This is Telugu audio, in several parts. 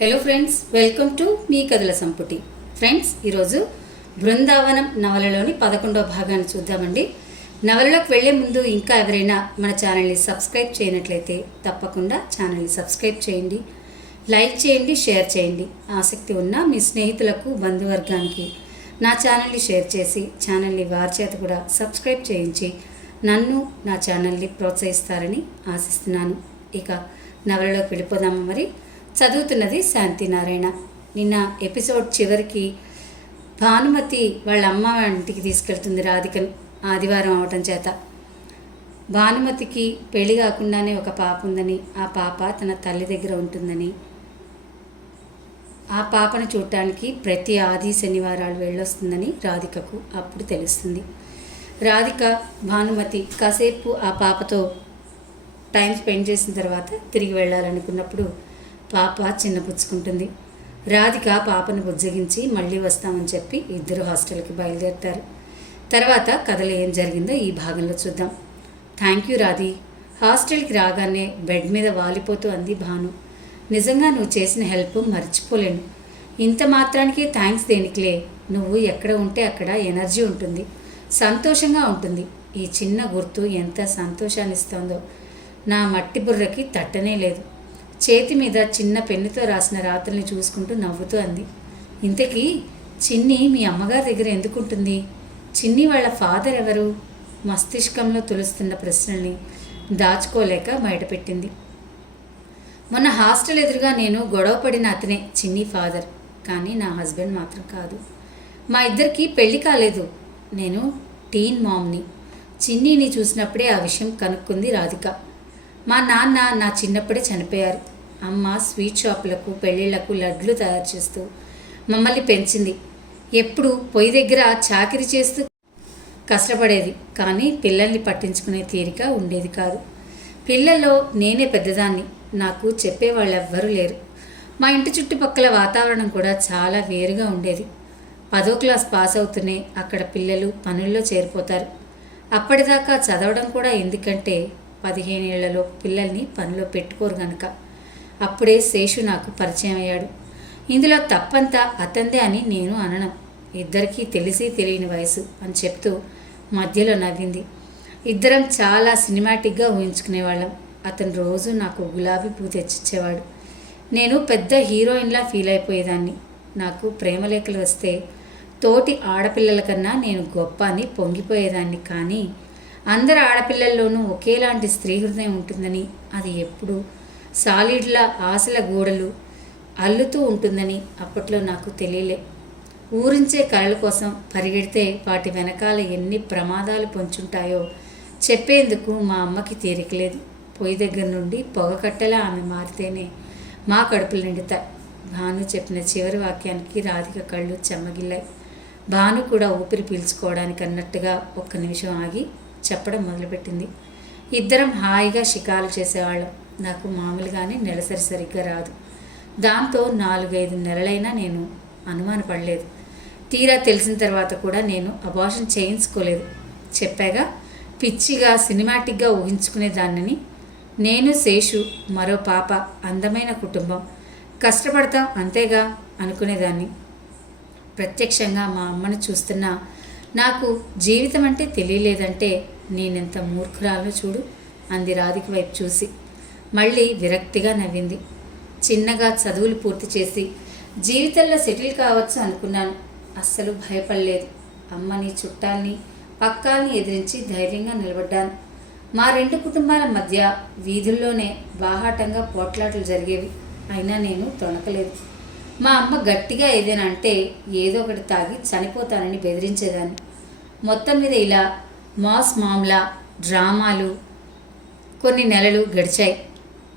Hello friends, welcome to me కథల సంపుటి. ఫ్రెండ్స్, ఈరోజు బృందావనం నవలలోని 11వ భాగాన్ని చూద్దామండి. నవలలోకి వెళ్లే ముందు ఇంకా ఎవరైనా మన ఛానల్ని సబ్స్క్రైబ్ చేయనట్లయితే తప్పకుండా ఛానల్ని సబ్స్క్రైబ్ చేయండి, లైక్ చేయండి, షేర్ చేయండి. ఆసక్తి ఉన్న మీ స్నేహితులకు, బంధువర్గానికి నా ఛానల్ని షేర్ చేసి ఛానల్ని వారి చేత కూడా సబ్స్క్రైబ్ చేయించి నన్ను, నా ఛానల్ని ప్రోత్సహిస్తారని ఆశిస్తున్నాను. ఇక నవలలోకి వెళ్ళిపోదాము. మరి చదువుతున్నది శాంతినారాయణ. నిన్న ఎపిసోడ్ చివరికి భానుమతి వాళ్ళ అమ్మ ఇంటికి తీసుకెళ్తుంది రాధికను. ఆదివారం అవటం చేత భానుమతికి పెళ్లి కాకుండానే ఒక పాప ఉందని, ఆ పాప తన తల్లి దగ్గర ఉంటుందని, ఆ పాపను చూడటానికి ప్రతి ఆది శనివారాలు వెళ్ళొస్తుందని రాధికకు అప్పుడు తెలుస్తుంది. రాధిక, భానుమతి కాసేపు ఆ పాపతో టైం స్పెండ్ చేసిన తర్వాత తిరిగి వెళ్ళాలనుకున్నప్పుడు పాప చిన్నపుచ్చుకుంటుంది. రాధిక పాపను బుజ్జగించి మళ్ళీ వస్తామని చెప్పి ఇద్దరు హాస్టల్కి బయలుదేరుతారు. తర్వాత కథలో ఏం జరిగిందో ఈ భాగంలో చూద్దాం. Thank you Radhi. హాస్టల్కి రాగానే బెడ్ మీద వాలిపోతూ అంది భాను. నిజంగా నువ్వు చేసిన హెల్ప్ మర్చిపోలేను. ఇంత మాత్రానికే థ్యాంక్స్ దేనికిలే. నువ్వు ఎక్కడ ఉంటే అక్కడ ఎనర్జీ ఉంటుంది, సంతోషంగా ఉంటుంది. ఈ చిన్న గుర్తు ఎంత సంతోషాన్ని ఇస్తుందో నా మట్టి బుర్రకి తట్టనే లేదు. చేతి మీద చిన్న పెన్నుతో రాసిన రాత్రుల్ని చూసుకుంటూ నవ్వుతూ అంది. ఇంతకీ చిన్ని మీ అమ్మగారి దగ్గర ఎందుకుంటుంది? చిన్ని వాళ్ళ ఫాదర్ ఎవరు? మస్తిష్కంలో తులుస్తున్న ప్రశ్నల్ని దాచుకోలేక బయటపెట్టింది. మొన్న హాస్టల్ ఎదురుగా నేను గొడవ పడిన అతనే చిన్ని ఫాదర్, కానీ నా హస్బెండ్ మాత్రం కాదు. మా ఇద్దరికి పెళ్లి కాలేదు. నేను టీన్ మామ్ని. చిన్నీని చూసినప్పుడే ఆ విషయం కనుక్కుంది రాధిక. మా నాన్న నా చిన్నప్పుడే చనిపోయారు. అమ్మ స్వీట్ షాపులకు, పెళ్ళిళ్లకు లడ్లు తయారు చేస్తూ మమ్మల్ని పెంచింది. ఎప్పుడు పొయ్యి దగ్గర చాకిరీ చేస్తూ కష్టపడేది, కానీ పిల్లల్ని పట్టించుకునే తీరిక ఉండేది కాదు. పిల్లల్లో నేనే పెద్దదాన్ని. నాకు చెప్పేవాళ్ళు ఎవ్వరూ లేరు. మా ఇంటి చుట్టుపక్కల వాతావరణం కూడా చాలా వేరుగా ఉండేది. 10వ క్లాస్ పాస్ అవుతూనే అక్కడ పిల్లలు పనుల్లో చేరిపోతారు. అప్పటిదాకా చదవడం కూడా ఎందుకంటే 15 ఏళ్లలో పిల్లల్ని పనిలో పెట్టుకోరు గనక. అప్పుడే శేషు నాకు పరిచయం అయ్యాడు. ఇందులో తప్పంతా అతందే అని నేను అనడం. ఇద్దరికీ తెలిసి తెలియని వయసు అని చెప్తూ మధ్యలో నవ్వింది. ఇద్దరం చాలా సినిమాటిక్గా ఊహించుకునేవాళ్ళం. అతను రోజు నాకు గులాబీ పువ్వు తెచ్చిచ్చేవాడు. నేను పెద్ద హీరోయిన్లా ఫీల్ అయిపోయేదాన్ని. నాకు ప్రేమలేఖలు వస్తే తోటి ఆడపిల్లల కన్నా నేను గొప్ప అని పొంగిపోయేదాన్ని. కానీ అందరు ఆడపిల్లల్లోనూ ఒకేలాంటి స్త్రీ హృదయం ఉంటుందని, అది ఎప్పుడు సాలిడ్ల ఆశల గూడలు అల్లుతూ ఉంటుందని అప్పట్లో నాకు తెలియలే. ఊరించే కళల కోసం పరిగెడితే వాటి వెనకాల ఎన్ని ప్రమాదాలు పొంచుంటాయో చెప్పేందుకు మా అమ్మకి తీరికలేదు. పొయ్యి దగ్గర నుండి పొగ కట్టెలా ఆమె మారితేనే మా కడుపులు నిండుతాయి. భాను చెప్పిన చివరి వాక్యానికి రాధిక కళ్ళు చెమ్మగిల్లాయి. భాను కూడా ఊపిరి పీల్చుకోవడానికి అన్నట్టుగా ఒక్క నిమిషం ఆగి చెప్పడం మొదలుపెట్టింది. ఇద్దరం హాయిగా షికారు చేసేవాళ్ళం. నాకు మామూలుగానే నెలసరి సరిగ్గా రాదు. దాంతో 4-5 నెలలైనా నేను అనుమానపడలేదు. తీరా తెలిసిన తర్వాత కూడా నేను అబార్షన్ చేయించుకోలేదు. చెప్పాగా, పిచ్చిగా సినిమాటిక్గా ఊహించుకునేదాన్నని. నేను, శేషు, మరో పాప, అందమైన కుటుంబం, కష్టపడతాం అంతేగా అనుకునేదాన్ని. ప్రత్యక్షంగా మా అమ్మను చూస్తున్నా నాకు జీవితం అంటే తెలియలేదంటే నేనెంత మూర్ఖురాలో చూడు అంది రాధిక వైపు చూసి. మళ్ళీ విరక్తిగా నవ్వింది. చిన్నగా చదువులు పూర్తి చేసి జీవితంలో సెటిల్ కావచ్చు అనుకున్నాను. అస్సలు భయపడలేదు. అమ్మని, చుట్టాల్ని, పక్కాల్ని ఎదిరించి ధైర్యంగా నిలబడ్డాను. మా 2 కుటుంబాల మధ్య వీధుల్లోనే బాహాటంగా పోట్లాటలు జరిగేవి. అయినా నేను తొణకలేదు. మా అమ్మ గట్టిగా ఏదైనా అంటే ఏదో ఒకటి తాగి చనిపోతానని బెదిరించేదాన్ని. మొత్తం మీద ఇలా మాస్ మామ్లా డ్రామాలు కొన్ని నెలలు గడిచాయి.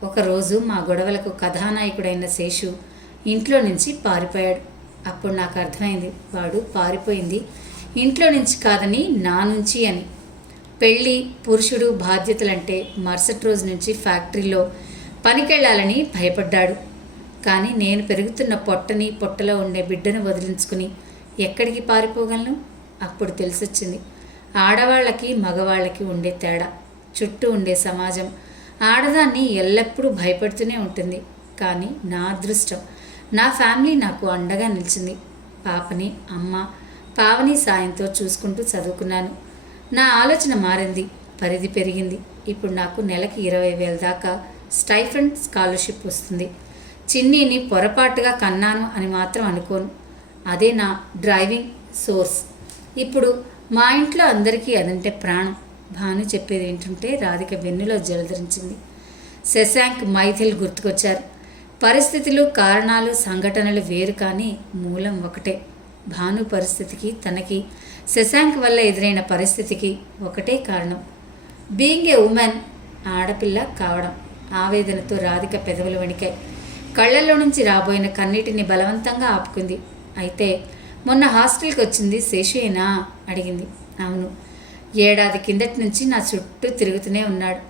ఒకరోజు మా గొడవలకు కథానాయకుడైన శేషు ఇంట్లో నుంచి పారిపోయాడు. అప్పుడు నాకు అర్థమైంది, వాడు పారిపోయింది ఇంట్లో నుంచి కాదని నా నుంచి అని. పెళ్ళి, పురుషుడు, బాధ్యతలంటే మరుసటి రోజు నుంచి ఫ్యాక్టరీలో పనికెళ్ళాలని భయపడ్డాడు. కానీ నేను పెరుగుతున్న పొట్టని, పొట్టలో ఉండే బిడ్డను వదిలించుకుని ఎక్కడికి పారిపోగలను? అప్పుడు తెలిసొచ్చింది ఆడవాళ్ళకి, మగవాళ్ళకి ఉండే తేడా. చుట్టూ ఉండే సమాజం ఆడదాన్ని ఎల్లప్పుడూ భయపడుతూనే ఉంటుంది. కానీ నా అదృష్టం, నా ఫ్యామిలీ నాకు అండగా నిలిచింది. పాపని అమ్మ పావని సాయంతో చూసుకుంటూ చదువుకున్నాను. నా ఆలోచన మారింది, పరిధి పెరిగింది. ఇప్పుడు నాకు నెలకి 20,000 దాకా స్టైఫండ్ స్కాలర్షిప్ వస్తుంది. చిన్నీని పొరపాటుగా కన్నాను అని మాత్రం అనుకోను. అదే నా డ్రైవింగ్ సోర్స్. ఇప్పుడు మా ఇంట్లో అందరికీ అదంటే ప్రాణం. భాను చెప్పేది ఏంటంటే రాధిక వెన్నులో జలధరించింది. శశాంక్, మైథిల్ గుర్తుకొచ్చారు. పరిస్థితులు, కారణాలు, సంఘటనలు వేరు కానీ మూలం ఒకటే. భాను పరిస్థితికి, తనకి శశాంక్ వల్ల ఎదురైన పరిస్థితికి ఒకటే కారణం. బీయింగ్ ఏ ఉమెన్, ఆడపిల్ల కావడం. ఆవేదనతో రాధిక పెదవులు వణికాయి. కళ్ళల్లో నుంచి రాబోయిన కన్నీటిని బలవంతంగా ఆపుకుంది. అయితే మొన్న హాస్టల్కి వచ్చింది శేషుయేనా అడిగింది. అవును, ఏడాది కిందటి నుంచి నా చుట్టూ తిరుగుతూనే ఉన్నాడు.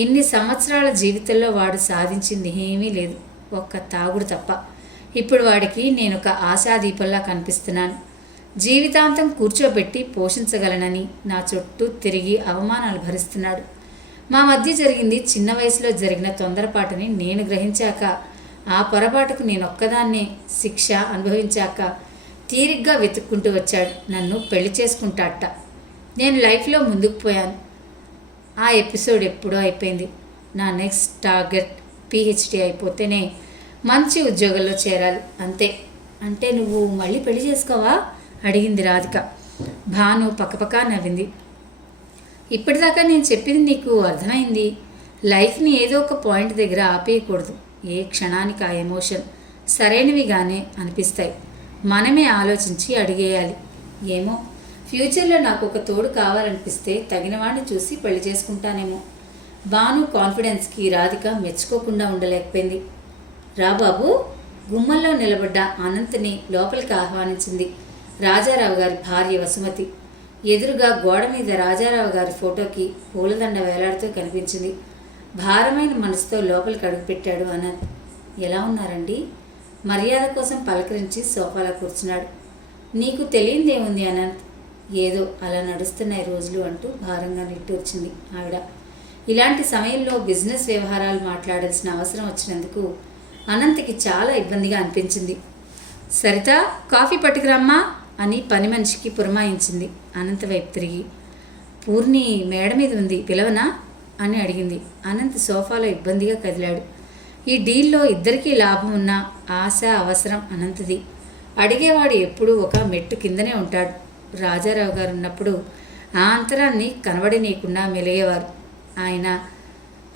ఇన్ని సంవత్సరాల జీవితంలో వాడు సాధించింది ఏమీ లేదు, ఒక్క తాగుడు తప్ప. ఇప్పుడు వాడికి నేను ఒక ఆశాదీపంలా కనిపిస్తున్నాను. జీవితాంతం కూర్చోబెట్టి పోషించగలనని నా చుట్టూ తిరిగి అవమానాలు భరిస్తున్నాడు. మా మధ్య జరిగింది చిన్న వయసులో జరిగిన తొందరపాటుని నేను గ్రహించాక, ఆ పొరపాటుకు నేనొక్కదాన్నే శిక్ష అనుభవించాక తీరిగ్గా వెతుక్కుంటూ వచ్చాడు. నన్ను పెళ్లి చేసుకుంటాట. నేను లైఫ్లో ముందుకు పోయాను. ఆ ఎపిసోడ్ ఎప్పుడో అయిపోయింది. నా నెక్స్ట్ టార్గెట్ PhD అయిపోతేనే మంచి ఉద్యోగంలో చేరాలి, అంతే. అంటే నువ్వు మళ్ళీ పెళ్లి చేసుకోవా అడిగింది రాధిక. భాను పక్కపక్క నవ్వింది. ఇప్పటిదాకా నేను చెప్పింది నీకు అర్థమైంది. లైఫ్ని ఏదో ఒక పాయింట్ దగ్గర ఆపేయకూడదు. ఏ క్షణానికి ఆ ఎమోషన్ సరైనవిగానే అనిపిస్తాయి. మనమే ఆలోచించి అడిగేయాలి. ఏమో, ఫ్యూచర్లో నాకు ఒక తోడు కావాలనిపిస్తే తగిన వాడిని చూసి పెళ్లి చేసుకుంటానేమో. భాను కాన్ఫిడెన్స్కి రాధిక మెచ్చుకోకుండా ఉండలేకపోయింది. రాబాబు, గుమ్మంలో నిలబడ్డ అనంత్ని లోపలికి ఆహ్వానించింది రాజారావు గారి భార్య వసుమతి. ఎదురుగా గోడ మీద రాజారావు గారి ఫోటోకి పూలదండ వేలాడుతూ కనిపించింది. భారమైన మనసుతో లోపలికి అడుగుపెట్టాడు అనంత్. ఎలా ఉన్నారండి? మర్యాద కోసం పలకరించి సోఫాలో కూర్చున్నాడు. నీకు తెలియందేముంది అనంత్, ఏదో అలా నడుస్తున్నాయి రోజులు అంటూ భారంగా నిట్టూర్చింది ఆవిడ. ఇలాంటి సమయంలో బిజినెస్ వ్యవహారాలు మాట్లాడాల్సిన అవసరం వచ్చినందుకు అనంత్కి చాలా ఇబ్బందిగా అనిపించింది. సరిత, కాఫీ పట్టుకురమ్మా అని పని మనిషికి పురమాయించింది. అనంత్ వైపు తిరిగి, పూర్ణి మేడ మీద ఉంది, పిలవనా అని అడిగింది. అనంత్ సోఫాలో ఇబ్బందిగా కదిలాడు. ఈ డీల్లో ఇద్దరికీ లాభం ఉన్న ఆశ, అవసరం అనంత్ది. అడిగేవాడు ఎప్పుడూ ఒక మెట్టు కిందనే ఉంటాడు. రాజారావు గారు ఉన్నప్పుడు ఆ అంతరాన్ని కనబడనీయకుండా మెలిగేవారు. ఆయన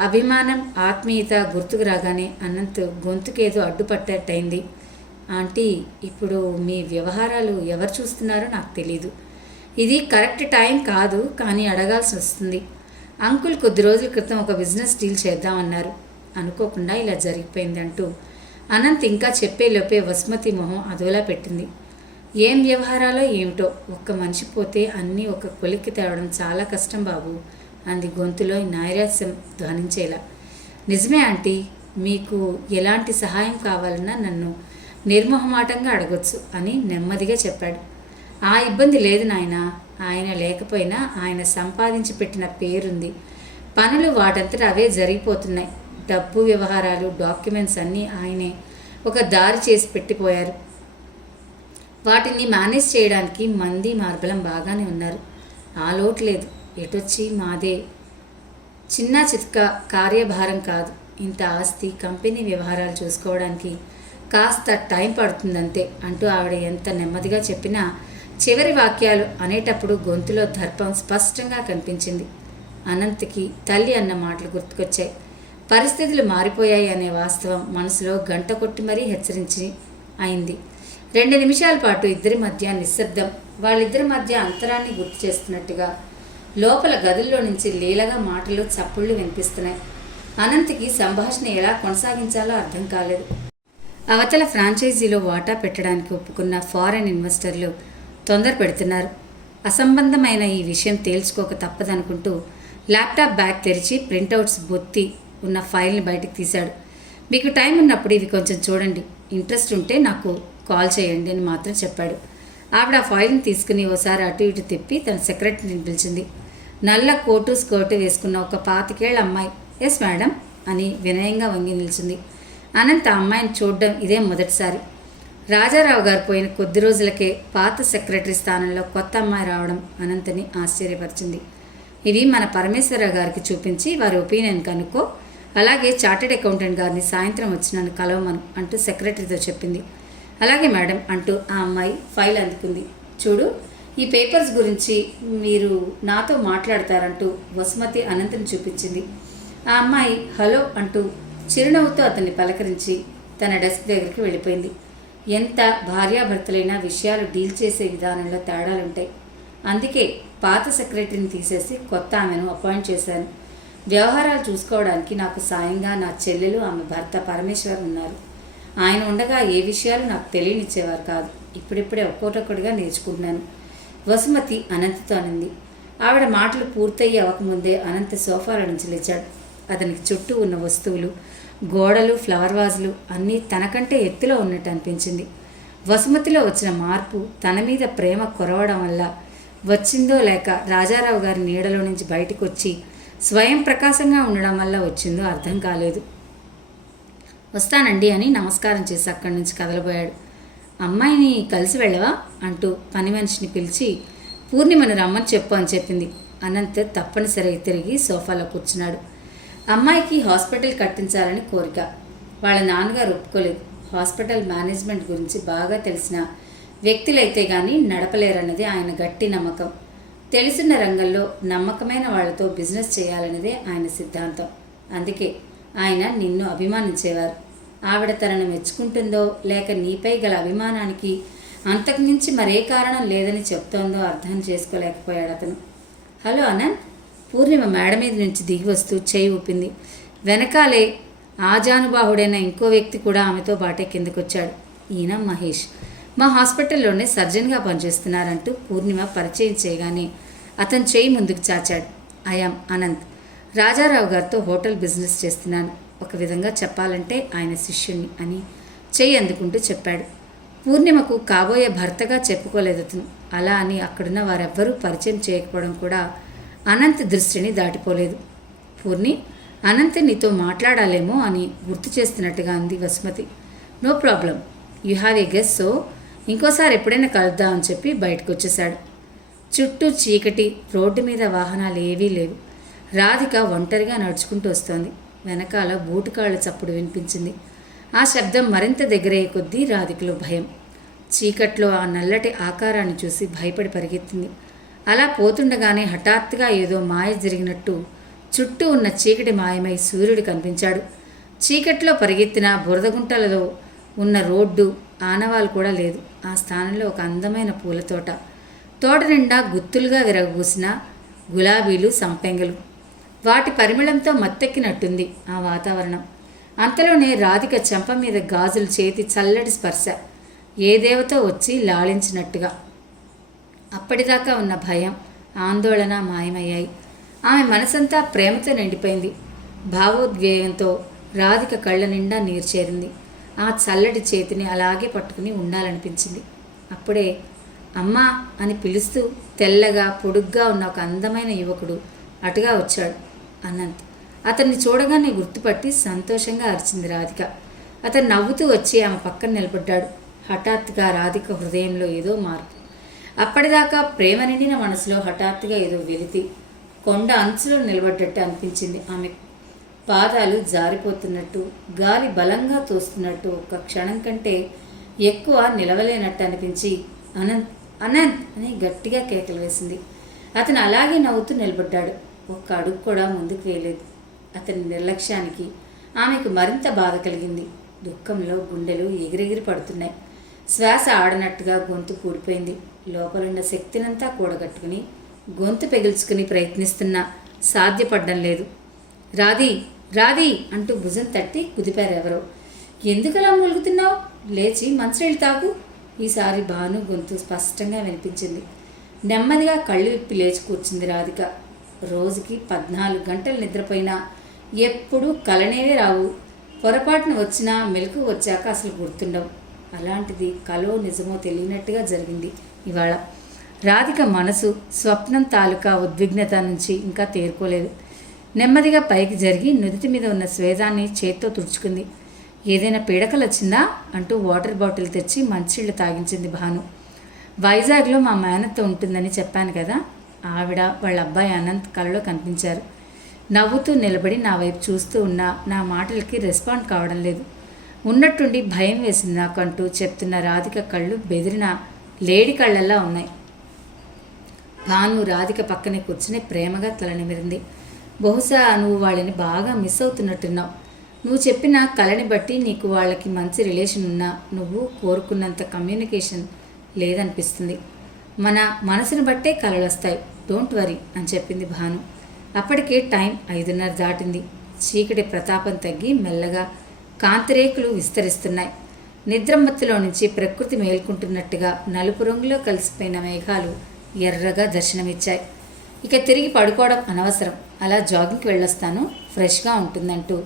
అభిమానం, ఆత్మీయత గుర్తుకు రాగానే అనంత్ గొంతుకేదో అడ్డుపట్టేట్టయింది. ఆంటీ, ఇప్పుడు మీ వ్యవహారాలు ఎవరు చూస్తున్నారో నాకు తెలీదు. ఇది కరెక్ట్ టైం కాదు, కానీ అడగాల్సి వస్తుంది. అంకుల్ కొద్ది రోజుల క్రితం ఒక బిజినెస్ డీల్ చేద్దామన్నారు. అనుకోకుండా ఇలా జరిగిపోయింది అంటూ అనంత్ ఇంకా చెప్పేలోపే వసుమతి మొహం అదోలా పెట్టింది. ఏం వ్యవహారాలో ఏమిటో, ఒక్క మనిషి పోతే అన్నీ ఒక కొలిక్కి తేవడం చాలా కష్టం బాబు అంది గొంతులో నైరాస్యం ధ్వనించేలా. నిజమే ఆంటీ, మీకు ఎలాంటి సహాయం కావాలన్నా నన్ను నిర్మోహమాటంగా అడగొచ్చు అని నెమ్మదిగా చెప్పాడు. ఆ ఇబ్బంది లేదు నాయన. ఆయన లేకపోయినా ఆయన సంపాదించి పెట్టిన పేరుంది. పనులు వాటంతట అవే జరిగిపోతున్నాయి. డబ్బు వ్యవహారాలు, డాక్యుమెంట్స్ అన్నీ ఆయనే ఒక దారి చేసి పెట్టిపోయారు. వాటిని మేనేజ్ చేయడానికి మంది మార్బలం బాగానే ఉన్నారు. ఆ లోటు లేదు. ఎటొచ్చి మాదే చిన్న చిత్క కార్యభారం కాదు. ఇంత ఆస్తి, కంపెనీ వ్యవహారాలు చూసుకోవడానికి కాస్త టైం పడుతుందంతే అంటూ ఆవిడ ఎంత నెమ్మదిగా చెప్పినా చివరి వాక్యాలు అనేటప్పుడు గొంతులో దర్పం స్పష్టంగా కనిపించింది. అనంత్కి తల్లి అన్న మాటలు గుర్తుకొచ్చాయి. పరిస్థితులు మారిపోయాయి అనే వాస్తవం మనసులో గంట కొట్టి మరీ హెచ్చరించి అయింది. 2 నిమిషాల పాటు ఇద్దరి మధ్య నిశ్శబ్దం. వాళ్ళిద్దరి మధ్య అంతరాన్ని గుర్తు చేస్తున్నట్టుగా లోపల గదుల్లో నుంచి లీలగా మాటలు, చప్పుళ్ళు వినిపిస్తున్నాయి. అనంత్కి సంభాషణ ఎలా కొనసాగించాలో అర్థం కాలేదు. అవతల ఫ్రాంచైజీలో వాటా పెట్టడానికి ఒప్పుకున్న ఫారెన్ ఇన్వెస్టర్లు తొందర పెడుతున్నారు. అసంబంధమైన ఈ విషయం తేల్చుకోక తప్పదనుకుంటూ ల్యాప్టాప్ బ్యాగ్ తెరిచి ప్రింటౌట్స్ బొత్తి ఉన్న ఫైల్ని బయటకు తీశాడు. మీకు టైం ఉన్నప్పుడు ఇవి కొంచెం చూడండి, ఇంట్రెస్ట్ ఉంటే నాకు కాల్ చేయండి అని మాత్రం చెప్పాడు. ఆవిడ ఆ ఫైల్ని తీసుకుని ఓసారి అటు ఇటు తిప్పి తన సెక్రటరీని పిలిచింది. నల్ల కోటు, స్కర్టు వేసుకున్న ఒక 25 ఏళ్ల అమ్మాయి. ఎస్ మేడం అని వినయంగా వంగి నిలిచింది. అనంత్ ఆ అమ్మాయిని చూడడం ఇదే మొదటిసారి. రాజారావు గారు పోయిన కొద్ది రోజులకే పాత సెక్రటరీ స్థానంలో కొత్త అమ్మాయి రావడం అనంతని ఆశ్చర్యపరిచింది. ఇవి మన పరమేశ్వరరావు గారికి చూపించి వారి ఒపీనియన్ కనుక్కో, అలాగే చార్టెడ్ అకౌంటెంట్ గారిని సాయంత్రం వచ్చి నన్ను కలవమను అంటూ సెక్రటరీతో చెప్పింది. అలాగే మేడం అంటూ ఆ అమ్మాయి ఫైల్ అందుకుంది. చూడు, ఈ పేపర్స్ గురించి మీరు నాతో మాట్లాడతారంటూ వసుమతి అనంతని చూపించింది. ఆ అమ్మాయి హలో అంటూ చిరునవ్వుతో అతన్ని పలకరించి తన డెస్క్ దగ్గరికి వెళ్ళిపోయింది. ఎంత భార్యాభర్తలైనా విషయాలు డీల్ చేసే విధానంలో తేడాలుంటాయి. అందుకే పాత సెక్రటరీని తీసేసి కొత్త ఆమెను అపాయింట్ చేశాను. వ్యవహారాలు చూసుకోవడానికి నాకు సాయంగా నా చెల్లెలు, ఆమె భర్త పరమేశ్వర్ ఉన్నారు. ఆయన ఉండగా ఏ విషయాలు నాకు తెలియనిచ్చేవారు కాదు. ఇప్పుడిప్పుడే ఒక్కొక్కటిగా నేర్చుకుంటున్నాను, వసుమతి అనంతతో అనింది. ఆవిడ మాటలు పూర్తయ్యి అవ్వకముందే అనంత సోఫాల నుంచి లేచాడు. అతనికి చుట్టూ ఉన్న వస్తువులు, గోడలు, ఫ్లవర్ వాజులు అన్నీ తనకంటే ఎత్తులో ఉన్నట్టు అనిపించింది. వసుమతిలో వచ్చిన మార్పు తన మీద ప్రేమ కొరవడం వల్ల వచ్చిందో లేక రాజారావు గారి నీడలో నుంచి బయటకు వచ్చి స్వయం ప్రకాశంగా ఉండడం వల్ల వచ్చిందో అర్థం కాలేదు. వస్తానండి అని నమస్కారం చేసి అక్కడి నుంచి కదలబోయాడు. అమ్మాయిని కలిసి వెళ్ళవా అంటూ పని మనిషిని పిలిచి పూర్ణిమను రమ్మని చెప్పు అని చెప్పింది. అనంత్ తప్పనిసరి తిరిగి సోఫాలో కూర్చున్నాడు. అమ్మాయికి హాస్పిటల్ కట్టించాలని కోరిక. వాళ్ళ నాన్నగారు ఒప్పుకోలేదు. హాస్పిటల్ మేనేజ్మెంట్ గురించి బాగా తెలిసిన వ్యక్తులైతే కానీ నడపలేరన్నది ఆయన గట్టి నమ్మకం. తెలిసిన రంగంలో నమ్మకమైన వాళ్లతో బిజినెస్ చేయాలన్నదే ఆయన సిద్ధాంతం. అందుకే ఆయన నిన్ను అభిమానించేవారు. ఆవిడ తనను మెచ్చుకుంటుందో లేక నీపై గల అభిమానానికి అంతకుమించి మరే కారణం లేదని చెప్తోందో అర్థం చేసుకోలేకపోయాడు అతను. హలో అనంత్. పూర్ణిమ మేడ మీద నుంచి దిగి వస్తూ చేయి ఊపింది. వెనకాలే ఆజానుబాహుడైన ఇంకో వ్యక్తి కూడా ఆమెతో బాటే కిందకొచ్చాడు. ఈయన మహేష్, మా హాస్పిటల్లోనే సర్జన్గా పనిచేస్తున్నారంటూ పూర్ణిమ పరిచయం చేయగానే అతను చేయి ముందుకు చాచాడు. ఐయామ్ అనంత్, రాజారావు గారితో హోటల్ బిజినెస్ చేస్తున్నాను. ఒక విధంగా చెప్పాలంటే ఆయన శిష్యుణ్ణి అని చేయి అందుకుంటూ చెప్పాడు. పూర్ణిమకు కాబోయే భర్తగా చెప్పుకోలేదు అతను. అలా అని అక్కడున్న వారెవ్వరూ పరిచయం చేయకపోవడం కూడా అనంత్ దృష్టిని దాటిపోలేదు. పూర్ణి, అనంత్ నీతో మాట్లాడాలేమో అని గుర్తు చేస్తున్నట్టుగా అంది వసుమతి. No problem, you have a guest, so ఇంకోసారి ఎప్పుడైనా కలుద్దామని చెప్పి బయటకు వచ్చేశాడు. చుట్టూ చీకటి, రోడ్డు మీద వాహనాలు ఏవీ లేవు. రాధిక ఒంటరిగా నడుచుకుంటూ వస్తోంది. వెనకాల బూటుకాళ్ళ చప్పుడు వినిపించింది. ఆ శబ్దం మరింత దగ్గరయ్యే కొద్దీ రాధికలో భయం. చీకట్లో ఆ నల్లటి ఆకారాన్ని చూసి భయపడి పరిగెత్తింది. అలా పోతుండగానే హఠాత్తుగా ఏదో మాయ జరిగినట్టు చుట్టూ ఉన్న చీకటి మాయమై సూర్యుడు కనిపించాడు. చీకట్లో పరిగెత్తిన బురదగుంటలలో ఉన్న రోడ్డు ఆనవాలు కూడా లేదు. ఆ స్థానంలో ఒక అందమైన పూలతోట, తోట నిండా గుత్తులుగా విరగబూసిన గులాబీలు, సంపెంగలు. వాటి పరిమళంతో మత్తెక్కినట్టుంది ఆ వాతావరణం. అంతలోనే రాధిక చెంప మీద గాజులు చేతి చల్లటి స్పర్శ, ఏ దేవతో వచ్చి లాలించినట్టుగా. అప్పటిదాకా ఉన్న భయం, ఆందోళన మాయమయ్యాయి. ఆమె మనసంతా ప్రేమతో నిండిపోయింది. భావోద్వేగంతో రాధిక కళ్ళ నిండా నీరు చేరింది. ఆ చల్లటి చేతిని అలాగే పట్టుకుని ఉండాలనిపించింది. అప్పుడే అమ్మా అని పిలుస్తూ తెల్లగా పొడుగ్గా ఉన్న ఒక అందమైన యువకుడు అటుగా వచ్చాడు. అనంత్. అతన్ని చూడగానే గుర్తుపట్టి సంతోషంగా అరిచింది రాధిక. అతను నవ్వుతూ వచ్చి ఆమె పక్కన నిలబడ్డాడు. హఠాత్తుగా రాధిక హృదయంలో ఏదో మార్పు. అప్పటిదాకా ప్రేమ నిండిన మనసులో హఠాత్తుగా ఏదో వెలితి, కొండ అంచులో నిలబడ్డట్టు అనిపించింది. ఆమె పాదాలు జారిపోతున్నట్టు, గాలి బలంగా తోస్తున్నట్టు, ఒక్క క్షణం కంటే ఎక్కువ నిలవలేనట్టు అనిపించి అనంత్ అనంత్ అని గట్టిగా కేకలు వేసింది. అతను అలాగే నవ్వుతూ నిలబడ్డాడు. ఒక్క అడుగు కూడా ముందుకు వేయలేదు. అతని నిర్లక్ష్యానికి ఆమెకు మరింత బాధ కలిగింది. దుఃఖంలో గుండెలు ఎగిరెగిరి పడుతున్నాయి. శ్వాస ఆడనట్టుగా గొంతు కూడిపోయింది. లోపలున్న శక్తినంతా కూడగట్టుకుని గొంతు పెగిల్చుకుని ప్రయత్నిస్తున్నా సాధ్యపడడం లేదు. రాధి రాధి అంటూ భుజం తట్టి కుదిపారు ఎవరో. ఎందుకలా మూలుగుతున్నావు? లేచి మంచినీళ్ళు తాగు. ఈసారి భాను గొంతు స్పష్టంగా వినిపించింది. నెమ్మదిగా కళ్ళు విప్పి లేచి కూర్చుంది రాధిక. రోజుకి 14 గంటలు నిద్రపోయినా ఎప్పుడూ కలనేవే రావు. పొరపాటున వచ్చినా మెలకు వచ్చాక అసలు గుర్తుండవు. అలాంటిది కలో నిజమో తెలియనట్టుగా జరిగింది ఇవాళ. రాధిక మనసు స్వప్నం తాలూకా ఉద్విగ్నత నుంచి ఇంకా తేరుకోలేదు. నెమ్మదిగా పైకి జరిగి నుదిటి మీద ఉన్న స్వేదాన్ని చేత్తో తుడుచుకుంది. ఏదైనా పీడకలు వచ్చిందా అంటూ వాటర్ బాటిల్ తెచ్చి మంచినీళ్ళు తాగించింది భాను. వైజాగ్లో మా మేనత్త ఉంటుందని చెప్పాను కదా, ఆవిడ వాళ్ళ అబ్బాయి అనంత్ కలలో కనిపించారు. నవ్వుతూ నిలబడి నా వైపు చూస్తూ ఉన్నా నా మాటలకి రెస్పాండ్ కావడం లేదు. ఉన్నట్టుండి భయం వేసింది నాకు అంటూ చెప్తున్న రాధిక కళ్ళు బెదిరిన లేడి కళ్ళల్లా ఉన్నాయి. భాను రాధిక పక్కనే కూర్చుని ప్రేమగా తల నిమిరింది. బహుశా నువ్వు వాళ్ళని బాగా మిస్ అవుతున్నట్టున్నావు. నువ్వు చెప్పిన కళని బట్టి నీకు వాళ్ళకి మంచి రిలేషన్ ఉన్నా నువ్వు కోరుకున్నంత కమ్యూనికేషన్ లేదనిపిస్తుంది. మన మనసును బట్టే కళలు వస్తాయి, డోంట్ వరీ అని చెప్పింది భాను. అప్పటికే టైం 5:30 దాటింది. చీకటి ప్రతాపం తగ్గి మెల్లగా కాంతిరేకులు విస్తరిస్తున్నాయి. నిద్రమత్తులో నుంచి ప్రకృతి మేల్కుంటున్నట్టుగా నలుపు రంగులో కలిసిపోయిన మేఘాలు ఎర్రగా దర్శనమిచ్చాయి. ఇక తిరిగి పడుకోవడం అనవసరం, అలా జాగింగ్కి వెళ్ళొస్తాను, ఫ్రెష్గా ఉంటుందంటూ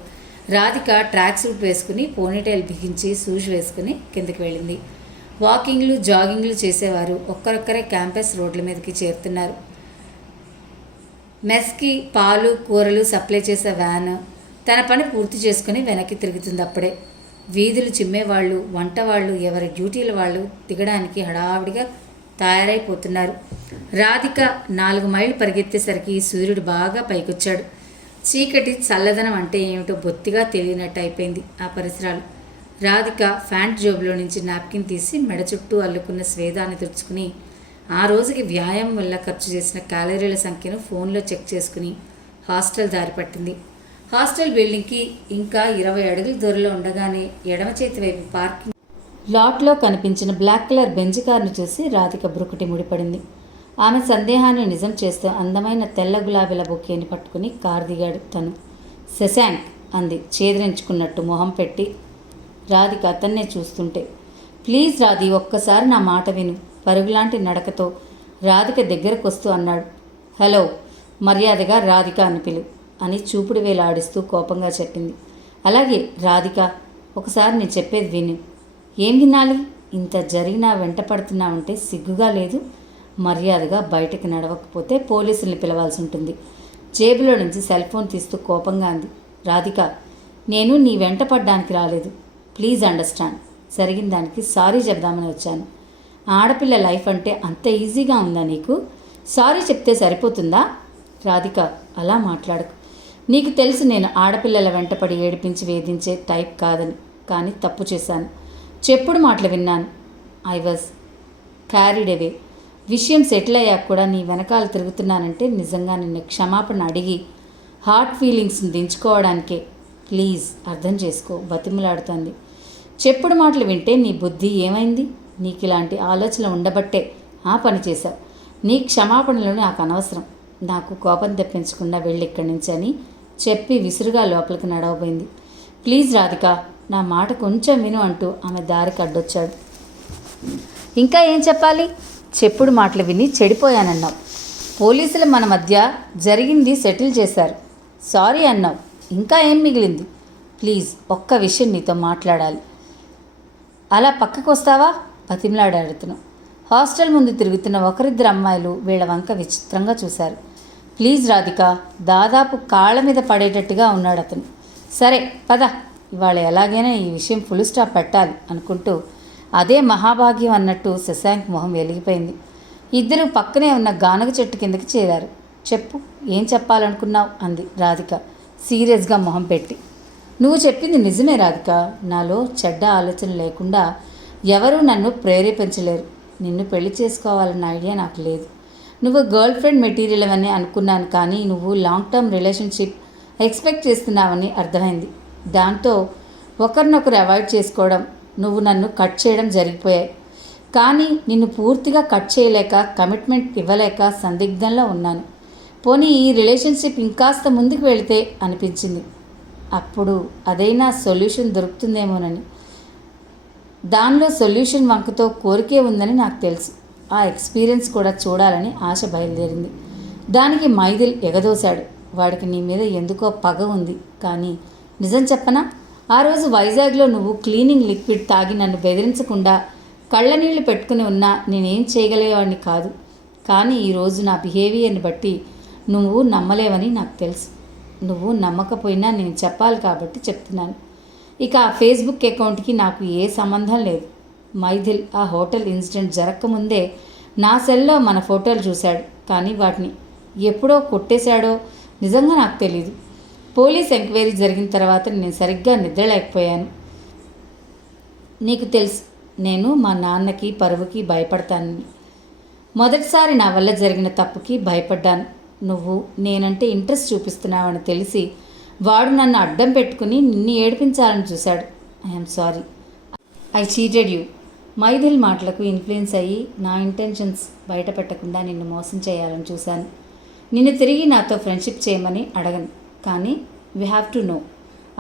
రాధిక ట్రాక్ సూట్ వేసుకుని పోనీటైల్ బిగించి షూస్ వేసుకుని కిందకి వెళ్ళింది. వాకింగ్లు జాగింగ్లు చేసేవారు ఒక్కరొక్కరే క్యాంపస్ రోడ్ల మీదకి చేరుతున్నారు. మెస్కి పాలు కూరలు సప్లై చేసే వ్యాన్ తన పని పూర్తి చేసుకుని వెనక్కి తిరుగుతుంది. అప్పుడే వీధులు చిమ్మేవాళ్ళు, వంట వాళ్ళు, ఎవరి డ్యూటీల వాళ్ళు దిగడానికి హడావిడిగా తయారైపోతున్నారు. రాధిక 4 మైళ్ళు పరిగెత్తేసరికి సూర్యుడు బాగా పైకొచ్చాడు. చీకటి చల్లదనం అంటే ఏమిటో బొత్తిగా తెలియనట్టు అయిపోయింది ఆ పరిసరాలు. రాధిక ప్యాంట్ జోబులో నుంచి నాప్కిన్ తీసి మెడ చుట్టూ అల్లుకున్న స్వేదాన్ని తుడుచుకుని ఆ రోజుకి వ్యాయామం వల్ల ఖర్చు చేసిన క్యాలరీల సంఖ్యను ఫోన్లో చెక్ చేసుకుని హాస్టల్ దారి పట్టింది. హాస్టల్ బిల్డింగ్కి ఇంకా 20 అడుగుల దూరంలో ఉండగానే ఎడమ చేతి వైపు పార్కింగ్ లాట్లో కనిపించిన బ్లాక్ కలర్ బెంజ్ కారును చూసి రాధిక బ్రుకుటి ముడిపడింది. ఆమె సందేహాన్ని నిజం చేస్తూ అందమైన తెల్ల గులాబీల బొకేని పట్టుకుని కారు దిగాడు తను. శశాంక్ అంది చేదరించుకున్నట్టు మొహం పెట్టి రాధిక అతన్నే చూస్తుంటే. ప్లీజ్ రాధి, ఒక్కసారి నా మాట విను, పరుగులాంటి నడకతో రాధిక దగ్గరకు వస్తూ అన్నాడు. హలో, మర్యాదగా రాధిక అని పిలు అని చూపుడు వేలాడిస్తూ కోపంగా చెప్పింది. అలాగే రాధిక, ఒకసారి నేను చెప్పేది విను. ఏం వినాలి? ఇంత జరిగినా వెంట పడుతున్నావంటే సిగ్గుగా లేదు? మర్యాదగా బయటకు నడవకపోతే పోలీసుల్ని పిలవాల్సి ఉంటుంది. జేబులో నుంచి సెల్ ఫోన్ తీస్తూ కోపంగా అంది. రాధిక, నేను నీ వెంట పడ్డానికి రాలేదు, ప్లీజ్ అండర్స్టాండ్. జరిగిన దానికి సారీ చెప్దామని వచ్చాను. ఆడపిల్ల లైఫ్ అంటే అంత ఈజీగా ఉందా నీకు? సారీ చెప్తే సరిపోతుందా? రాధిక, అలా మాట్లాడకు. నీకు తెలుసు నేను ఆడపిల్లల వెంటపడి ఏడిపించి వేధించే టైప్ కాదని. కానీ తప్పు చేశాను, చెప్పుడు మాటలు విన్నాను. I was carried away. విషయం సెటిల్ అయ్యాక కూడా నీ వెనకాల తిరుగుతున్నానంటే నిజంగా నిన్ను క్షమాపణ అడిగి హార్ట్ ఫీలింగ్స్ని దించుకోవడానికే. ప్లీజ్ అర్థం చేసుకో, బతిమలాడుతోంది. చెప్పుడు మాటలు వింటే నీ బుద్ధి ఏమైంది? నీకు ఇలాంటి ఆలోచన ఉండబట్టే ఆ పని చేశావు. నీ క్షమాపణలు నాకు అనవసరం. నాకు కోపం తెప్పించకుండా వెళ్ళి ఇక్కడి నుంచి అని చెప్పి విసురుగా లోపలికి నడవబోయింది. ప్లీజ్ రాధిక, నా మాట కొంచెం విను అంటూ ఆమె దారికి అడ్డొచ్చాడు. ఇంకా ఏం చెప్పాలి? చెప్పుడు మాటలు విని చెడిపోయానన్నావు. పోలీసులు మన మధ్య జరిగింది సెటిల్ చేశారు. సారీ అన్నావు. ఇంకా ఏం మిగిలింది? ప్లీజ్ ఒక్క విషయం నీతో మాట్లాడాలి. అలా పక్కకు వస్తావా? బతిమలాడాడుతున్నావు. హాస్టల్ ముందు తిరుగుతున్న ఒకరిద్దరు అమ్మాయిలు వీళ్ళ వంక విచిత్రంగా చూశారు. ప్లీజ్ రాధిక, దాదాపు కాళ్ళ మీద పడేటట్టుగా ఉన్నాడు అతను. సరే పద, ఇవాళ ఎలాగైనా ఈ విషయం ఫుల్ స్టాప్ పెట్టాలి అనుకుంటూ అదే మహాభాగ్యం అన్నట్టు శశాంక్ మొహం వెలిగిపోయింది. ఇద్దరు పక్కనే ఉన్న గానగ చెట్టు కిందకి చేరారు. చెప్పు, ఏం చెప్పాలనుకున్నావు అంది రాధిక సీరియస్గా మొహం పెట్టి. నువ్వు చెప్పింది నిజమే రాధిక. నాలో చెడ్డ ఆలోచన లేకుండా ఎవరూ నన్ను ప్రేరేపించలేరు. నిన్ను పెళ్లి చేసుకోవాలన్న ఐడియా నాకు లేదు. నువ్వు గర్ల్ ఫ్రెండ్ మెటీరియల్ అని అనుకున్నాను, కానీ నువ్వు లాంగ్ టర్మ్ రిలేషన్షిప్ ఎక్స్పెక్ట్ చేస్తున్నావని అర్థమైంది. దాంతో ఒకరినొకరు అవాయిడ్ చేసుకోవడం, నువ్వు నన్ను కట్ చేయడం జరిగిపోయాయి. కానీ నిన్ను పూర్తిగా కట్ చేయలేక, కమిట్మెంట్ ఇవ్వలేక సందిగ్ధంలో ఉన్నాను. పోనీ ఈ రిలేషన్షిప్ ఇంకాస్త ముందుకు వెళితే అనిపించింది. అప్పుడు అదైనా సొల్యూషన్ దొరుకుతుందేమోనని. దానిలో సొల్యూషన్ వంకతో కోరికే ఉందని నాకు తెలుసు. ఆ ఎక్స్పీరియన్స్ కూడా చూడాలని ఆశ బయలుదేరింది. దానికి మైథిల్ ఎగదోశాడు. వాడికి నీ మీద ఎందుకో పగ ఉంది. కానీ నిజం చెప్పనా, ఆ రోజు వైజాగ్లో నువ్వు క్లీనింగ్ లిక్విడ్ తాగి నన్ను బెదిరించకుండా కళ్ళనీళ్ళు పెట్టుకుని ఉన్నా నేనేం చేయగలిగేవాడిని కాదు. కానీ ఈరోజు నా బిహేవియర్ని బట్టి నువ్వు నమ్మలేవని నాకు తెలుసు. నువ్వు నమ్మకపోయినా నేను చెప్పాలి కాబట్టి చెప్తున్నాను. ఇక ఆ ఫేస్బుక్ అకౌంట్కి నాకు ఏ సంబంధం లేదు. మైథిల్ ఆ హోటల్ ఇన్సిడెంట్ జరగకముందే నా సెల్లో మన ఫోటోలు చూశాడు. కానీ వాటిని ఎప్పుడో కొట్టేశాడో నిజంగా నాకు తెలీదు. పోలీస్ ఎంక్వైరీ జరిగిన తర్వాత నేను సరిగ్గా నిద్రలేకపోయాను. నీకు తెలుసు, నేను మా నాన్నకి పరువుకి భయపడతానని. మొదటిసారి నా వల్ల జరిగిన తప్పుకి భయపడ్డాను. నువ్వు నేనంటే ఇంట్రెస్ట్ చూపిస్తున్నావని తెలిసి వాడు నన్ను అడ్డం పెట్టుకుని నిన్ను ఏడిపించాలని చూశాడు. I'm sorry, I cheated you. Maithil మాటలకు ఇన్ఫ్లుయెన్స్ అయ్యి నా ఇంటెన్షన్స్ బయట పెట్టకుండా నిన్ను మోసం చేయాలని చూశాను. నిన్ను తిరిగి నాతో ఫ్రెండ్షిప్ చేయమని అడగను, కానీ వీ హ్యావ్ టు నో.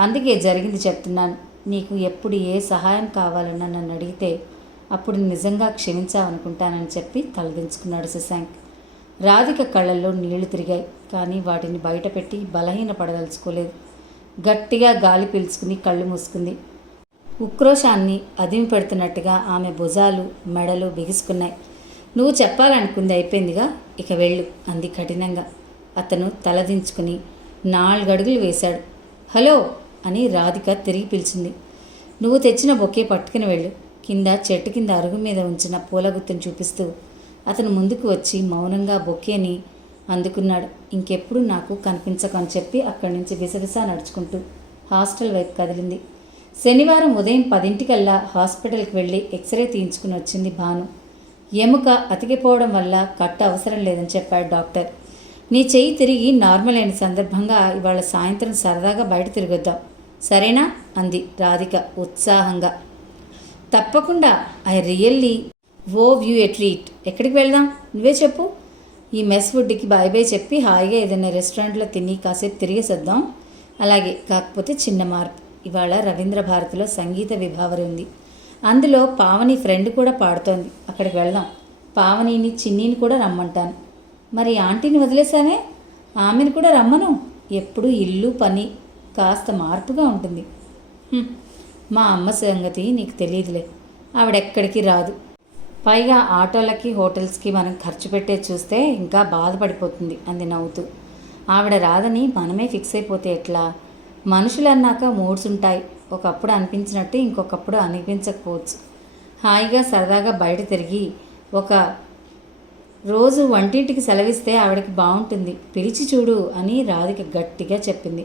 అందుకే జరిగింది చెప్తున్నాను. నీకు ఎప్పుడు ఏ సహాయం కావాలన్నా నన్ను అడిగితే అప్పుడు నిజంగా క్షమించావనుకుంటానని చెప్పి తలదించుకున్నాడు శశాంక్. రాధిక కళ్ళల్లో నీళ్లు తిరిగాయి, కానీ వాటిని బయటపెట్టి బలహీనపడదలుచుకోలేదు. గట్టిగా గాలి పీల్చుకుని కళ్ళు మూసుకుంది. ఉక్రోషాన్ని అదిమి పెడుతున్నట్టుగా ఆమె భుజాలు మెడలు బిగుసుకున్నాయి. నువ్వు చెప్పాలనుకుంది అయిపోయిందిగా, ఇక వెళ్ళు అంది కఠినంగా. అతను తలదించుకుని 4 అడుగులు వేశాడు. హలో అని రాధిక తిరిగి పిలిచింది. నువ్వు తెచ్చిన బొకే పట్టుకుని వెళ్ళు. కింద చెట్టు కింద అరుగు మీద ఉంచిన పూలగుత్తను చూపిస్తూ అతను ముందుకు వచ్చి మౌనంగా బొకేని అందుకున్నాడు. ఇంకెప్పుడు నాకు కనిపించకని చెప్పి అక్కడి నుంచి విసవిసా నడుచుకుంటూ హాస్టల్ వైపు కదిలింది. శనివారం ఉదయం 10 హాస్పిటల్కి వెళ్ళి ఎక్స్రే తీయించుకుని వచ్చింది భాను. ఎముక అతికిపోవడం వల్ల కట్టు అవసరం లేదని చెప్పాడు డాక్టర్. నీ చెయ్యి తిరిగి నార్మల్ అయిన సందర్భంగా ఇవాళ సాయంత్రం సరదాగా బయట తిరగొద్దాం, సరేనా అంది రాధిక ఉత్సాహంగా. తప్పకుండా, I really owe you a treat. ఎక్కడికి వెళ్దాం నువ్వే చెప్పు. ఈ మెస్ ఫుడ్కి బాయ్ బాయ్ చెప్పి హాయిగా ఏదైనా రెస్టారెంట్లో తిని కాసేపు తిరిగేసొద్దాం. అలాగే, కాకపోతే చిన్న మార్పు. ఇవాళ రవీంద్ర భారతిలో సంగీత విభావరి ఉంది. అందులో పావని ఫ్రెండ్ కూడా పాడుతోంది. అక్కడికి వెళ్దాం. పావనిని చిన్నీని కూడా రమ్మంటాను. మరి ఆంటీని వదిలేసానే, ఆమెను కూడా రమ్మను. ఎప్పుడు ఇల్లు పని కాస్త మార్పుగా ఉంటుంది. మా అమ్మ సంగతి నీకు తెలియదులే, ఆవిడెక్కడికి రాదు. పైగా ఆటోలకి హోటల్స్కి మనం ఖర్చు పెట్టే చూస్తే ఇంకా బాధపడిపోతుంది అంది నవ్వుతూ. ఆవిడ రాదని మనమే ఫిక్స్ అయిపోతే ఎట్లా? మనుషులు అన్నాక మూడ్స్ ఉంటాయి. ఒకప్పుడు అనిపించినట్టు ఇంకొకప్పుడు అనిపించకపోవచ్చు. హాయిగా సరదాగా బయట తిరిగి ఒక రోజు వంటింటికి సెలవిస్తే ఆవిడకి బాగుంటుంది. పిలిచి చూడు అని రాధిక గట్టిగా చెప్పింది.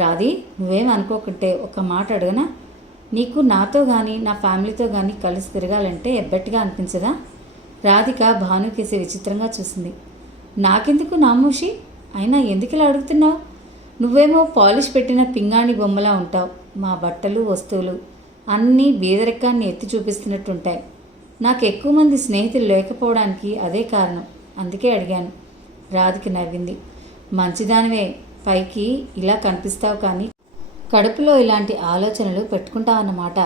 రాధి, నువ్వేం అనుకోకుంటే ఒక మాట అడగనా? నీకు నాతో కానీ నా ఫ్యామిలీతో కానీ కలిసి తిరగాలంటే ఎబ్బెట్టుగా అనిపించదా? రాధిక భానుకేసి విచిత్రంగా చూసింది. నాకెందుకు నామూషి? అయినా ఎందుకు ఇలా అడుగుతున్నావు? నువ్వేమో పాలిష్ పెట్టిన పింగాణి బొమ్మలా ఉంటావు. మా బట్టలు వస్తువులు అన్నీ బీదరికాన్ని ఎత్తి చూపిస్తున్నట్టుంటాయి. నాకు ఎక్కువ మంది స్నేహితులు లేకపోవడానికి అదే కారణం, అందుకే అడిగాను. రాధిక నవ్వింది. మంచిదానివే, పైకి ఇలా కనిపిస్తావు కానీ కడుపులో ఇలాంటి ఆలోచనలు పెట్టుకుంటావన్నమాట.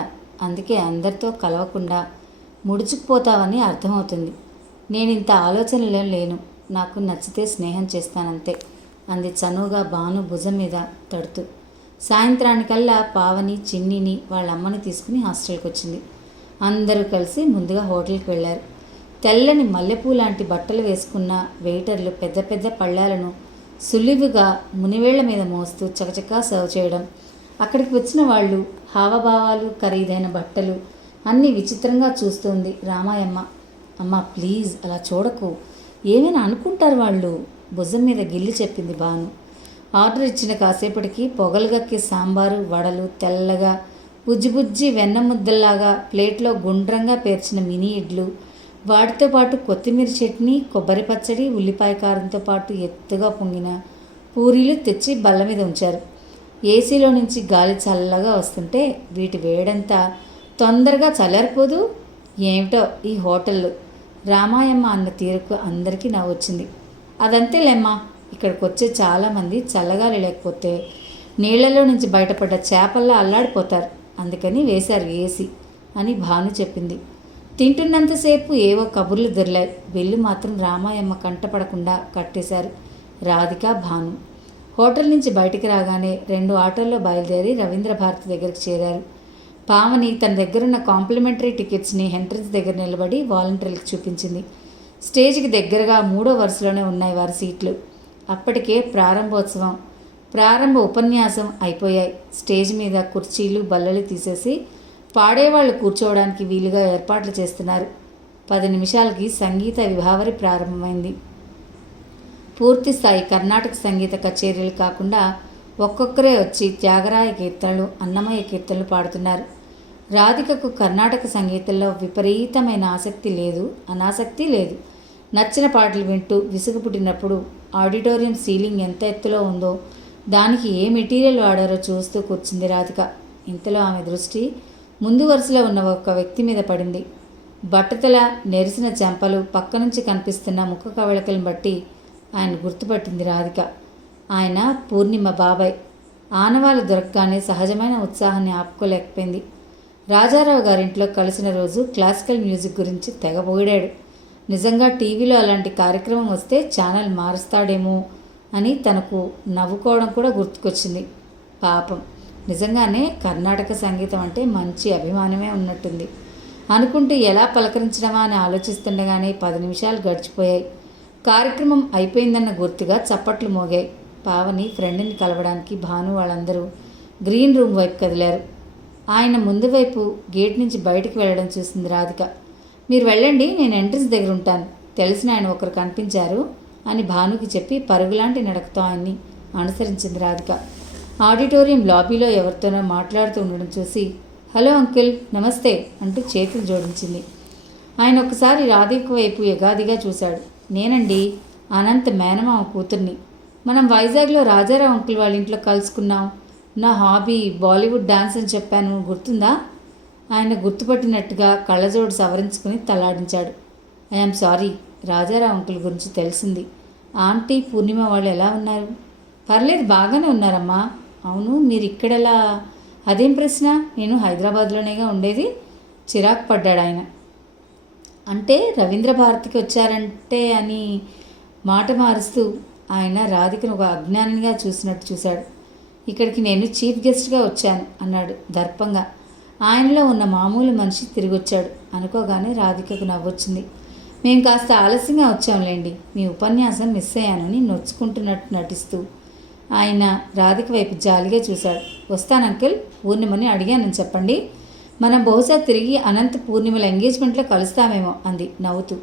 అందుకే అందరితో కలవకుండా ముడుచుకుపోతావని అర్థమవుతుంది. నేను ఇంత ఆలోచనలో లేను. నాకు నచ్చితే స్నేహం చేస్తానంతే అంది చనువుగా భాను భుజం మీద తడుతూ. సాయంత్రానికల్లా పావని చిన్నిని వాళ్ళ అమ్మని తీసుకుని హాస్టల్కి వచ్చింది. అందరూ కలిసి ముందుగా హోటల్కి వెళ్ళారు. తెల్లని మల్లెపూ లాంటి బట్టలు వేసుకున్న వెయిటర్లు పెద్ద పెద్ద పళ్ళాలను సులువుగా మునివేళ్ల మీద మోస్తూ చకచకా సర్వ్ చేయడం, అక్కడికి వచ్చిన వాళ్ళు హావభావాలు, ఖరీదైన బట్టలు అన్నీ విచిత్రంగా చూస్తుంది రామాయమ్మ. అమ్మ ప్లీజ్ అలా చూడకు, ఏమైనా అనుకుంటారు వాళ్ళు, భుజం మీద గిల్లి చెప్పింది భాను. ఆర్డర్ ఇచ్చిన కాసేపటికి పొగలుగక్కే సాంబారు, వడలు, తెల్లగా బుజ్జి వెన్న ముద్దల్లాగా ప్లేట్లో గుండ్రంగా పేర్చిన మినీ ఇడ్లు, వాటితో పాటు కొత్తిమీర చట్నీ, కొబ్బరి పచ్చడి, ఉల్లిపాయ కారంతో పాటు ఎత్తుగా పొంగిన పూరీలు తెచ్చి బల్ల మీద ఉంచారు. ఏసీలో నుంచి గాలి చల్లగా వస్తుంటే వీటి వేడంతా తొందరగా చల్లారిపోదు. ఏమిటో ఈ హోటళ్ళు, రామాయమ్మ అన్న తీరుకు అందరికీ నవ్వొచ్చింది. అదంతేలేమ్మా, ఇక్కడికి వచ్చే చాలామంది చల్లగాలి లేకపోతే నీళ్లలో నుంచి బయటపడ్డ చేపల్లా అల్లాడిపోతారు, అందుకని వేశారు ఏసీ అని భాను చెప్పింది. తింటున్నంతసేపు ఏవో కబుర్లు దొరిలాయి. బిల్లు మాత్రం రామాయమ్మ కంటపడకుండా కట్టేశారు రాధిక, భాను. హోటల్ నుంచి బయటికి రాగానే 2 ఆటోల్లో బయలుదేరి రవీంద్ర భారతి దగ్గరికి చేరారు. పావని తన దగ్గరున్న కాంప్లిమెంటరీ టికెట్స్ని ఎంట్రన్స్ దగ్గర నిలబడి వాలంటీర్లకు చూపించింది. స్టేజ్కి దగ్గరగా 3వ వరుసలోనే ఉన్నాయి వారి సీట్లు. అప్పటికే ప్రారంభోత్సవం ప్రారంభ ఉపన్యాసం అయిపోయాయి. స్టేజ్ మీద కుర్చీలు బల్లలు తీసేసి పాడేవాళ్ళు కూర్చోవడానికి వీలుగా ఏర్పాట్లు చేస్తున్నారు. 10 నిమిషాలకి సంగీత విభావరి ప్రారంభమైంది. పూర్తి స్థాయి కర్ణాటక సంగీత కచేరీలు కాకుండా ఒక్కొక్కరే వచ్చి త్యాగరాయ కీర్తనలు, అన్నమయ్య కీర్తనలు పాడుతున్నారు. రాధికకు కర్ణాటక సంగీతంలో విపరీతమైన అనాసక్తి లేదు. నచ్చిన పాటలు వింటూ విసుగు పుట్టినప్పుడు ఆడిటోరియం సీలింగ్ ఎంత ఎత్తులో ఉందో దానికి ఏ మెటీరియల్ వాడారో చూస్తూ కూర్చుంది రాధిక. ఇంతలో ఆమె దృష్టి ముందు వరుసలో ఉన్న ఒక వ్యక్తి మీద పడింది. బట్టతల, నెరిసిన చెంపలు, పక్క నుంచి కనిపిస్తున్న ముఖ కవళికలను బట్టి ఆయన గుర్తుపట్టింది రాధిక. ఆయన పూర్ణిమ బాబాయ్. ఆనవాళ్ళు దొరకగానే సహజమైన ఉత్సాహాన్ని ఆపుకోలేకపోయింది. రాజారావు గారింట్లో కలిసిన రోజు క్లాసికల్ మ్యూజిక్ గురించి తెగ పొగిడాడు. నిజంగా టీవీలో అలాంటి కార్యక్రమం వస్తే ఛానల్ మారుస్తాడేమో అని తనకు నవ్వుకోవడం కూడా గుర్తుకొచ్చింది. పాపం, నిజంగానే కర్ణాటక సంగీతం అంటే మంచి అభిమానమే ఉన్నట్టుంది అనుకుంటూ ఎలా పలకరించడమా అని ఆలోచిస్తుండగానే 10 నిమిషాలు గడిచిపోయాయి. కార్యక్రమం అయిపోయిందన్న గుర్తుగా చప్పట్లు మోగాయి. పావని ఫ్రెండ్ని కలవడానికి భాను వాళ్ళందరూ గ్రీన్ రూమ్ వైపు కదిలారు. ఆయన ముందు వైపు గేట్ నుంచి బయటికి వెళ్ళడం చూసింది రాధిక. మీరు వెళ్ళండి, నేను ఎంట్రన్స్ దగ్గర ఉంటాను, తెలిసిన ఆయన ఒకరు కనిపించారు అని భానుకి చెప్పి పరుగులాంటి నడకతో ఆయన్ని అనుసరించింది రాధిక. ఆడిటోరియం లాబీలో ఎవరితోనో మాట్లాడుతూ ఉండడం చూసి హలో అంకుల్, నమస్తే అంటూ చేతులు జోడించింది. ఆయన ఒకసారి రాధిక వైపు ఎగాదిగా చూశాడు. నేనండి, అనంత్ మేనమామ కూతుర్ని. మనం వైజాగ్లో రాజారావు అంకుల్ వాళ్ళ ఇంట్లో కలుసుకున్నాం. నా హాబీ బాలీవుడ్ డాన్స్ అని చెప్పాను, గుర్తుందా? ఆయన గుర్తుపట్టినట్టుగా కళ్ళజోడు సవరించుకుని తలాడించాడు. ఐఎమ్ సారీ, రాజారావు అంకుల్ గురించి తెలిసింది. ఆంటీ, పూర్ణిమ వాళ్ళు ఎలా ఉన్నారు? పర్లేదు, బాగానే ఉన్నారమ్మా. అవును, మీరు ఇక్కడెలా? అదేం ప్రశ్న? నేను హైదరాబాద్లోనేగా ఉండేది. చిరాకు పడ్డాడు ఆయన. అంటే రవీంద్ర భారతికి వచ్చారంటే అని మాట మారుస్తూ ఆయన రాధికను ఒక అజ్ఞానిగా చూసినట్టు చూశాడు. ఇక్కడికి నేను చీఫ్ గెస్ట్గా వచ్చాను అన్నాడు దర్పంగా. ఆయనలో ఉన్న మామూలు మనిషి తిరిగొచ్చాడు అనుకోగానే రాధికకు నవ్వొచ్చింది. మేము కాస్త ఆలస్యంగా వచ్చాంలేండి, మీ ఉపన్యాసం మిస్ అయ్యానని నొచ్చుకుంటున్నట్టు నటిస్తూ ఆయన రాధిక వైపు జాలిగా చూశాడు. వస్తాను అంకుల్, పూర్ణిమని అడిగానని చెప్పండి. మనం బహుశా తిరిగి అనంత్ పూర్ణిమల ఎంగేజ్మెంట్లో కలుస్తామేమో అంది నవ్వుతూ.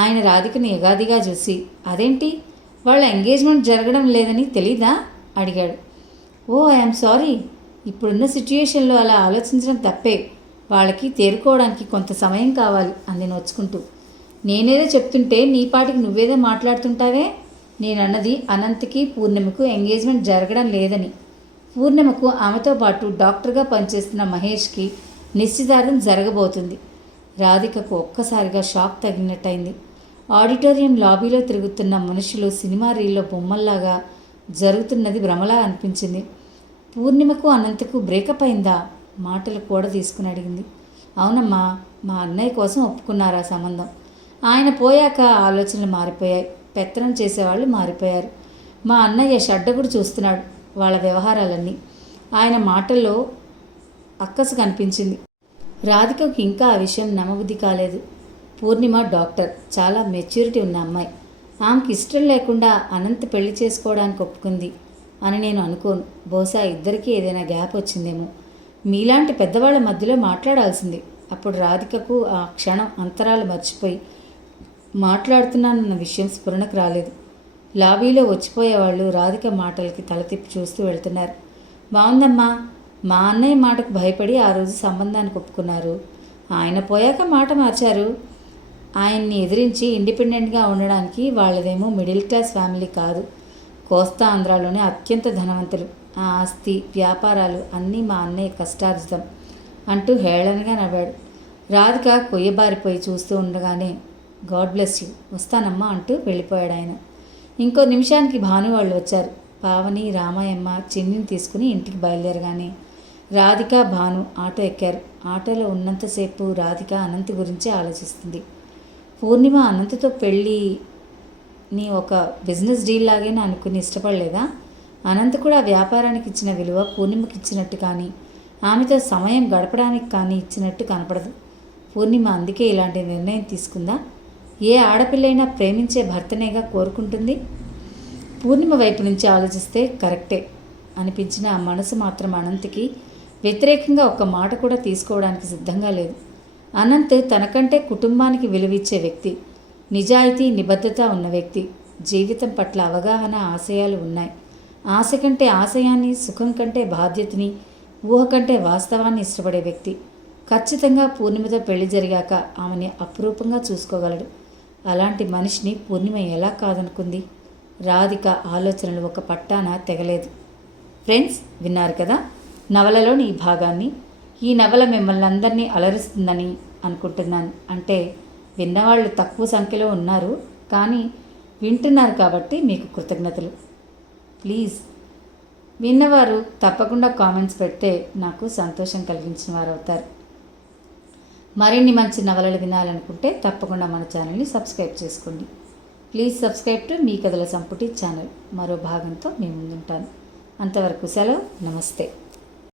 ఆయన రాధికని ఎగాదిగా చూసి అదేంటి, వాళ్ళ ఎంగేజ్మెంట్ జరగడం లేదని తెలీదా అడిగాడు. ఓ ఐఎమ్ సారీ, ఇప్పుడున్న సిచ్యుయేషన్లో అలా ఆలోచించడం తప్పే. వాళ్ళకి తేరుకోవడానికి కొంత సమయం కావాలి అంది నొచ్చుకుంటూ. నేనేదో చెప్తుంటే నీ పాటికి నువ్వేదో మాట్లాడుతుంటావే. నేనన్నది అనంత్కి పూర్ణిమకు ఎంగేజ్మెంట్ జరగడం లేదని. పూర్ణిమకు ఆమెతో పాటు డాక్టర్గా పనిచేస్తున్న మహేష్కి నిశ్చితార్థం జరగబోతుంది. రాధికకు ఒక్కసారిగా షాక్ తగిలినట్టయింది. ఆడిటోరియం లాబీలో తిరుగుతున్న మనుషులు సినిమా రీల్లో బొమ్మల్లాగా జరుగుతున్నది భ్రమలా అనిపించింది. పూర్ణిమకు అనంతకు బ్రేకప్ అయిందా? మాటలు కూడా తీసుకుని అడిగింది. అవునమ్మా, మా అన్నయ్య కోసం ఒప్పుకున్నారా సంబంధం. ఆయన పోయాక ఆలోచనలు మారిపోయాయి, పెత్తనం చేసేవాళ్ళు మారిపోయారు. మా అన్నయ్య షడ్డగుడు చూస్తున్నాడు వాళ్ళ వ్యవహారాలన్నీ. ఆయన మాటల్లో అక్కసు కనిపించింది. రాధికకు ఇంకా ఆ విషయం నమ్మబుద్ధి కాలేదు. పూర్ణిమ డాక్టర్, చాలా మెచ్యూరిటీ ఉన్న అమ్మాయి. ఆమెకి ఇష్టం లేకుండా అనంత్ పెళ్లి చేసుకోవడానికి ఒప్పుకుంది అని నేను అనుకోను. బహుశా ఇద్దరికీ ఏదైనా గ్యాప్ వచ్చిందేమో. మీలాంటి పెద్దవాళ్ళ మధ్యలో మాట్లాడాల్సింది. అప్పుడు రాధికకు ఆ క్షణం అంతరాలు మర్చిపోయి మాట్లాడుతున్నానన్న విషయం స్ఫురణకు రాలేదు. లాబీలో వచ్చిపోయేవాళ్ళు రాధిక మాటలకి తల తిప్పి చూస్తూ వెళ్తున్నారు. బాగుందమ్మా, మా అన్నయ్య మాటకు భయపడి ఆ రోజు సంబంధానికి ఒప్పుకున్నారు. ఆయన పోయాక మాట మార్చారు. ఆయన్ని ఎదిరించి ఇండిపెండెంట్గా ఉండడానికి వాళ్ళదేమో మిడిల్ క్లాస్ ఫ్యామిలీ కాదు, కోస్తా ఆంధ్రాలోనే అత్యంత ధనవంతులు. ఆ ఆస్తి వ్యాపారాలు అన్నీ మా అన్నయ్య కష్టార్జితం అంటూ హేళనగా నవ్వాడు. రాధిక కొయ్యబారిపోయి చూస్తూ ఉండగానే గాడ్ బ్లెస్ యూ, వస్తానమ్మా అంటూ వెళ్ళిపోయాడు ఆయన. ఇంకో నిమిషానికి భాను వాళ్ళు వచ్చారు. పావని, రామాయమ్మ చిన్నిని తీసుకుని ఇంటికి బయలుదేరగానే రాధిక, భాను ఆటో ఎక్కారు. ఆటోలో ఉన్నంతసేపు రాధిక అనంత్ గురించి ఆలోచిస్తుంది. పూర్ణిమ అనంత్తో పెళ్ళిని ఒక బిజినెస్ డీల్ లాగే అనుకుని ఇష్టపడలేదా? అనంత్ కూడా వ్యాపారానికి ఇచ్చిన విలువ పూర్ణిమకి ఇచ్చినట్టు కానీ ఆమెతో సమయం గడపడానికి కానీ ఇచ్చినట్టు కనపడదు. పూర్ణిమ అందుకే ఇలాంటి నిర్ణయం తీసుకుందా? ఏ ఆడపిల్లైనా ప్రేమించే భర్తనేగా కోరుకుంటుంది. పూర్ణిమ వైపు నుంచి ఆలోచిస్తే కరెక్టే అనిపించిన ఆ మనసు మాత్రం అనంత్కి వ్యతిరేకంగా ఒక్క మాట కూడా తీసుకోవడానికి సిద్ధంగా లేదు. అనంత్ తనకంటే కుటుంబానికి విలువిచ్చే వ్యక్తి, నిజాయితీ నిబద్ధత ఉన్న వ్యక్తి, జీవితం పట్ల అవగాహన ఆశయాలు ఉన్నాయి. ఆశ కంటే ఆశయాన్ని, సుఖం కంటే బాధ్యతని, ఊహ కంటే వాస్తవాన్ని ఇష్టపడే వ్యక్తి. ఖచ్చితంగా పూర్ణిమతో పెళ్లి జరిగాక ఆమెని అపురూపంగా చూసుకోగలడు. అలాంటి మనిషిని పూర్ణిమ ఎలా కాదనుకుంది? రాధిక ఆలోచనలు ఒక పట్టాన తెగలేదు. ఫ్రెండ్స్, విన్నారు కదా నవలలోని ఈ భాగాన్ని. ఈ నవల మిమ్మల్ని అందరినీ అలరిస్తుందని అనుకుంటున్నాను. అంటే విన్నవాళ్ళు తక్కువ సంఖ్యలో ఉన్నారు, కానీ వింటున్నారు కాబట్టి మీకు కృతజ్ఞతలు. ప్లీజ్ విన్నవారు తప్పకుండా కామెంట్స్ పెడితే నాకు సంతోషం కలిగించిన వారు అవుతారు. మరిన్ని మంచి నవలలు వినాలనుకుంటే తప్పకుండా మన ఛానల్ని సబ్స్క్రైబ్ చేసుకోండి. ప్లీజ్ సబ్స్క్రైబ్ టు మీ కథల సంపుటి ఛానల్. మరో భాగంతో మీ ముందుంటాను. అంతవరకు సెలవు. నమస్తే.